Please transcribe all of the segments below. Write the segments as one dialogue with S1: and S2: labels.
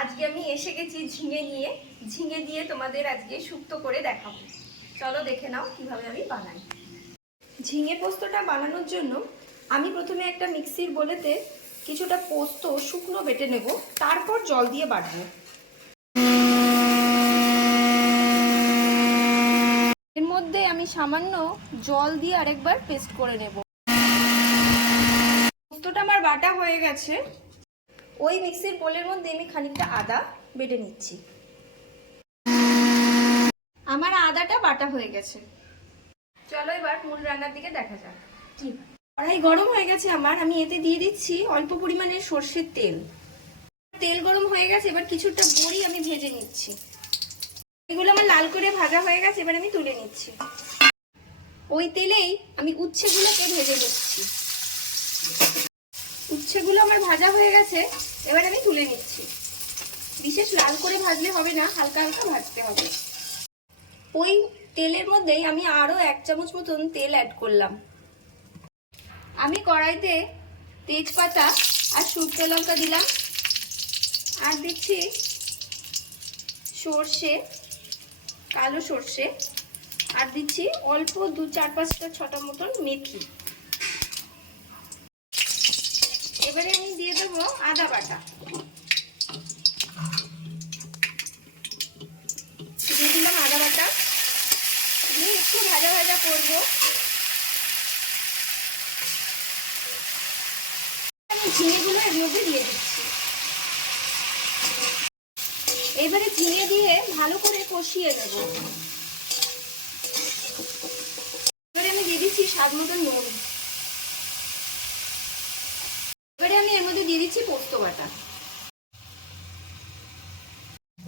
S1: আমি এসে গেছি ঝিঙে নিয়ে। ঝিঙে দিয়ে তোমাদের আজকে শুক্তো করে দেখাবো। চলো দেখে নাও কীভাবে আমি বানাই। ঝিঙে পোস্তটা বানানোর জন্য আমি প্রথমে একটা মিক্সির বলেতে কিছুটা পোস্ত শুকনো বেটে নেব, তারপর জল দিয়ে বাটবো। এর মধ্যে আমি সামান্য জল দিয়ে আরেকবার পেস্ট করে নেব। পোস্তটা আমার বাটা হয়ে গেছে। ওই মিক্সির বোলের মধ্যে আমি খানিকটা আদা বেটে নিচ্ছি। আমার আদাটা বাটা হয়ে গেছে। চলো এবার মূল রান্নার দিকে দেখা যাক। কড়াই গরম হয়ে গেছে আমার আমি এতে দিয়ে দিচ্ছি অল্প পরিমাণে সর্ষের তেল। তেল গরম হয়ে গেছে এবার কিছুটা বড়ি আমি ভেজে নিচ্ছি। এগুলো আমার লাল করে ভাজা হয়ে গেছে এবার আমি তুলে নিচ্ছি। ওই তেলেই আমি উচ্ছেগুলোকে ভেজে নিচ্ছি। উচ্ছেগুলো আমার ভাজা হয়ে গেছে, এবার আমি তুলে নিচ্ছি। বিশেষ লাল করে ভাজলে হবে না, হালকা হালকা ভাজতে হবে। ওই তেলের মধ্যেই আমি আরও এক চামচ মতন তেল অ্যাড করলাম। আমি কড়াইতে তেজপাতা আর শুকনো লঙ্কা দিলাম। আর দিচ্ছি সর্ষে, কালো সর্ষে। আর দিচ্ছি অল্প দু চার পাঁচটা ছটা মতন মেথি। এবারে আমি দিয়ে দেবো আদা বাটা। দিয়ে দিলাম আদা বাটা। একটু ভাজা ভাজা করব। আমি ঝিঙেগুলো এর মধ্যে দিয়ে দিচ্ছি। এবারে ঝিঙে দিয়ে ভালো করে কষিয়ে দেবো এবারে আমি দিয়ে দিচ্ছি স্বাদ মতন নুন এবারে আমি এর মধ্যে দিয়ে দিচ্ছি পোস্ত বাটা।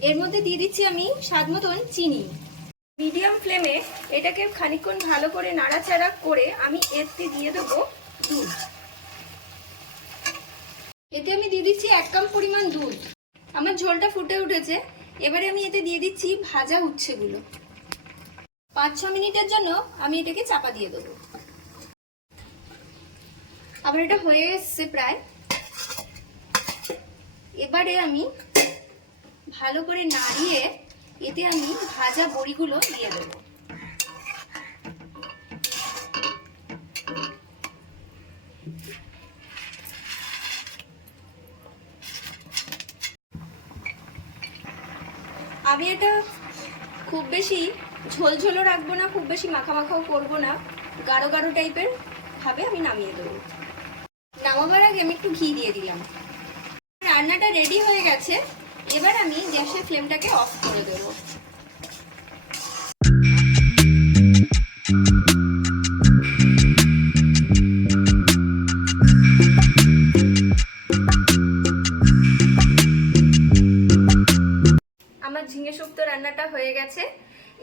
S1: এর মধ্যে দিয়ে দিচ্ছি আমি স্বাদ মতন চিনি। মিডিয়াম ফ্লেমে এটাকে খানিকক্ষণ ভালো করে নাড়াচাড়া করে আমি এতে দিয়ে দেবো দুধ। এতে আমি দিয়ে দিচ্ছি এক কাপ পরিমাণ দুধ। আমার ঝোলটা ফুটে উঠেছে। এবারে আমি এতে দিয়ে দিচ্ছি ভাজা উচ্ছেগুলো। পাঁচ ছ মিনিটের জন্য আমি এটাকে চাপা দিয়ে দেবো। আবার এটা হয়ে এসছে প্রায়। এবারে আমি ভালো করে নাড়িয়ে এতে আমি ভাজা বড়িগুলো দিয়ে দেবো। আমি এটা খুব বেশি ঝোলঝোলও রাখব না, খুব বেশি মাখা মাখাও করব না। গাঢ় গাঢ় টাইপের ভাবে আমি নামিয়ে দেবো। নামাবার আগে আমি একটু ঘি দিয়ে দিলাম। রান্নাটা রেডি হয়ে গেছে। এবার আমি গ্যাসের ফ্লেমটাকে অফ করে দেবো। ঝিঙে শুক্তো রান্নাটা হয়ে গেছে।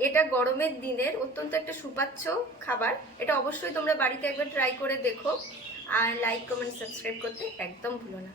S1: এটা গরমের দিনের অত্যন্ত একটা সুপাচ্য খাবার। এটা অবশ্যই তোমরা বাড়িতে একবার ট্রাই করে দেখো। আর লাইক কমেন্ট সাবস্ক্রাইব করতে একদম ভুলো না।